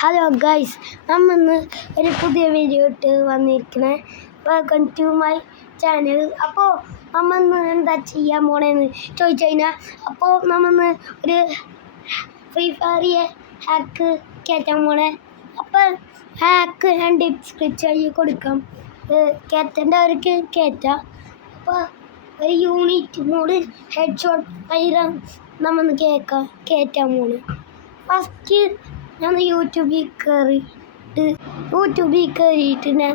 Hello guys, നമ്മന്ന് ഒരു പുതിയ video ഇട്ട് വന്നിരിക്കണേ. Welcome to my channel. അപ്പോൾ നമ്മന്ന് എന്താ ചെയ്യാൻ പോണേന്ന് ചോദിച്ചു കഴിഞ്ഞാൽ, അപ്പോൾ നമ്മന്ന് ഒരു ഫ്രീ ഫയർ ഹാക്ക് കയറ്റാൻ പോണേ. അപ്പോൾ ഹാക്ക് ഞാൻ ഡിസ്ക്രിപ്ഷൻ വഴി കൊടുക്കാം, കയറ്റേണ്ടവർക്ക് കയറ്റാം. അപ്പോൾ ഒരു unit mode head shot fire നമ്മന്ന് കയറ്റാൻ പോണ്. ഫസ്റ്റ് ഞാൻ യൂട്യൂബിൽ കയറിയിട്ട് ഞാൻ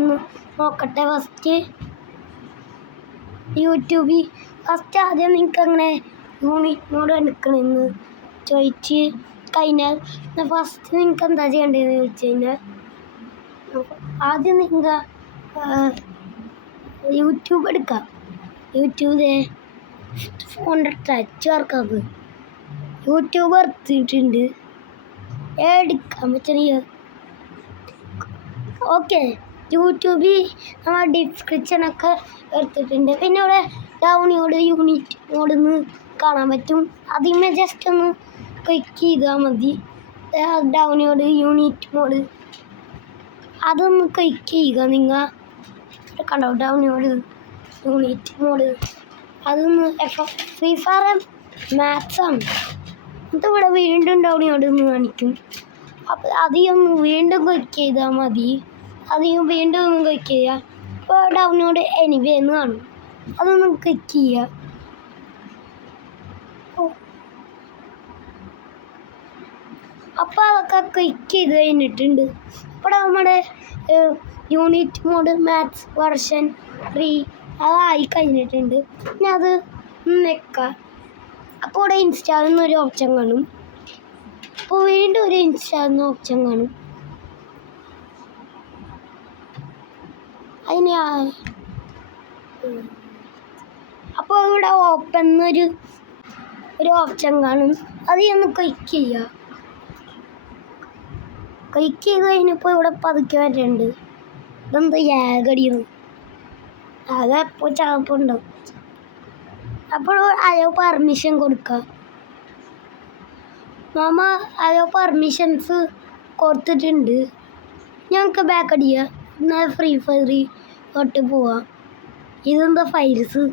നോക്കട്ടെ. ഫസ്റ്റ് ആദ്യം നിങ്ങൾക്ക് അങ്ങനെ യൂണിറ്റ് മോഡ് എടുക്കണമെന്ന് ചോദിച്ച് കഴിഞ്ഞാൽ ഫസ്റ്റ് നിങ്ങൾക്ക് എന്താ ചെയ്യേണ്ടതെന്ന് ചോദിച്ചു കഴിഞ്ഞാൽ, ആദ്യം നിങ്ങൾ യൂട്യൂബ് എടുക്കാം. യൂട്യൂബ് ഫോണിൻ്റെ ടച്ച് വർക്കാത് യൂട്യൂബ് എടുത്തിട്ടുണ്ട്, എടുക്കാൻ പറ്റിയ ഓക്കെ. യൂട്യൂബിൽ നമ്മൾ ഡിസ്ക്രിപ്ഷനൊക്കെ എടുത്തിട്ടുണ്ട്. പിന്നെ ഇവിടെ ഡൗൺലോഡ് യൂണിറ്റ് മോഡെന്ന് കാണാൻ പറ്റും. അതിന്മേ ജസ്റ്റ് ഒന്ന് ക്ലിക്ക് ചെയ്താൽ മതി. ഡൗൺലോഡ് യൂണിറ്റ് മോഡ് അതൊന്ന് ക്ലിക്ക് ചെയ്യുക. നിങ്ങൾ കണ്ടോ ഡൗൺലോഡ് യൂണിറ്റ് മോഡ്, അതൊന്ന് ഫ്രീ ഫയർ മാത്സാണ്. ഇവിടെ വീണ്ടും ഡൗൺലോഡ് എന്ന് കാണിക്കും. അപ്പോൾ അധികം വീണ്ടും ക്ലിക്ക് ചെയ്താൽ മതി. വീണ്ടും ഒന്ന് ക്ലിക്ക് ചെയ്യുക. അപ്പോൾ ഡൗൺലോഡ് എനിവേ എന്ന് കാണും, അതൊന്ന് ക്ലിക്ക് ചെയ്യുക. അപ്പോൾ അതൊക്കെ ക്ലിക്ക് ചെയ്ത് കഴിഞ്ഞിട്ടുണ്ട്. അപ്പോൾ നമ്മുടെ യൂണിറ്റ് മോഡ് മാത്സ് വെർഷൻ 3 അതായി കഴിഞ്ഞിട്ടുണ്ട്. ഇനി അത് വെക്കുക. അപ്പോൾ ഇവിടെ ഇൻസ്റ്റാൾ എന്നൊരു ഓപ്ഷൻ കാണും. അപ്പോൾ വീണ്ടും ഒരു ഇൻസ്റ്റാൾ എന്ന ഓപ്ഷൻ കാണും. അപ്പോൾ ഇവിടെ ഓപ്പൺ എന്നൊരു ഓപ്ഷൻ കാണും. അത് ഒന്ന് ക്ലിക്ക് ചെയ്യുക. ക്ലിക്ക് ചെയ്ത് കഴിഞ്ഞപ്പോൾ ഇവിടെ പതുക്കെ വരുന്നുണ്ട്. ഇതെന്താ യാഗടിയെന്ന് അതെപ്പോൾ ചാപ്പുണ്ടാവും. അപ്പോൾ അയോ പെർമിഷൻ കൊടുക്കുക. മാമ അയോ പെർമിഷൻസ് കൊടുത്തിട്ടുണ്ട്. ഞങ്ങൾക്ക് ബാക്ക് അടിക്കുക. എന്നാൽ ഫ്രീ ഫയറിലോട്ട് പോവാം. ഇതെന്താ ഫയൽസ്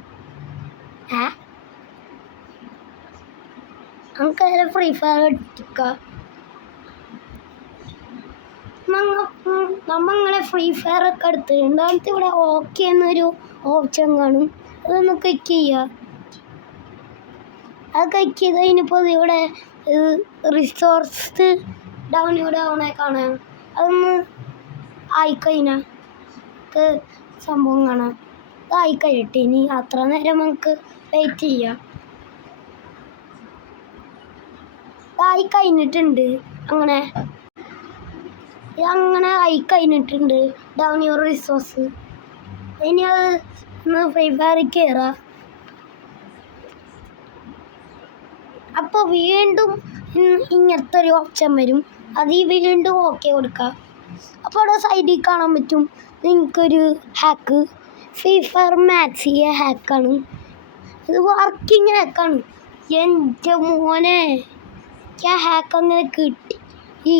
നമുക്ക് അതിൽ ഫ്രീ ഫയർ എടുക്കുക. നമ്മങ്ങനെ ഫ്രീ ഫയർ ഒക്കെ എടുത്തിട്ടുണ്ട്. അതിനകത്ത് ഇവിടെ ഓക്കെ എന്നൊരു ഓപ്ഷൻ കാണും. അതൊന്ന് ക്ലിക്ക് ചെയ്യുക. അത് ക്ലിക്ക് ചെയ്ത് കഴിഞ്ഞപ്പോൾ ഇവിടെ റിസോഴ്സ് ഡൗൺലോഡ് ആവണേ കാണാം. അതൊന്ന് ആയിക്കഴിഞ്ഞാൽ സംഭവം കാണാം. അതായിക്കഴിഞ്ഞിട്ട് ഇനി അത്ര നേരം നമുക്ക് വെയിറ്റ് ചെയ്യാം. ആയിക്കഴിഞ്ഞിട്ടുണ്ട്. അങ്ങനെ ആയിക്കഴിഞ്ഞിട്ടുണ്ട് ഡൗൺലോഡ് റിസോഴ്സ്. ഇനി അത് ഒന്ന് ഫ്രീ ഫയറിൽ കയറാം. അപ്പോൾ വീണ്ടും ഇങ്ങനത്തെ ഒരു ഓപ്ഷൻ വരും. അതിൽ വീണ്ടും ഓക്കെ കൊടുക്കുക. അപ്പോൾ അവിടെ സൈഡിൽ കാണാൻ പറ്റും നിങ്ങൾക്കൊരു ഹാക്ക്, ഫ്രീ ഫയർ മാത്സിയ ഹാക്കാണ്. ഇത് വർക്കിംഗ് ഹാക്കാണ്. എൻ്റെ മോനെ ആ ഹാക്ക് അങ്ങനെ കിട്ടി. ഈ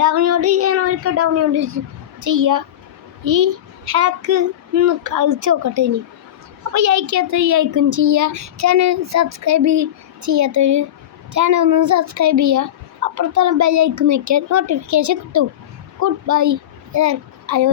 ഡൗൺലോഡ് ചെയ്യണവർക്ക് ഡൗൺലോഡ് ചെയ്യുക. ഈ ഹാക്ക് ഒന്ന് കളിച്ച് നോക്കട്ടെ ഇനി. അപ്പോൾ ലൈക്കും ചെയ്യുക. ചാനൽ സബ്സ്ക്രൈബ് ചെയ്യാത്തൊരു ചാനൽ ഒന്ന് സബ്സ്ക്രൈബ് ചെയ്യുക. അപ്പുറത്തോളം ബെല്ലൈക്കൺ നിൽക്കുക, നോട്ടിഫിക്കേഷൻ കിട്ടും. Goodbye. അയോ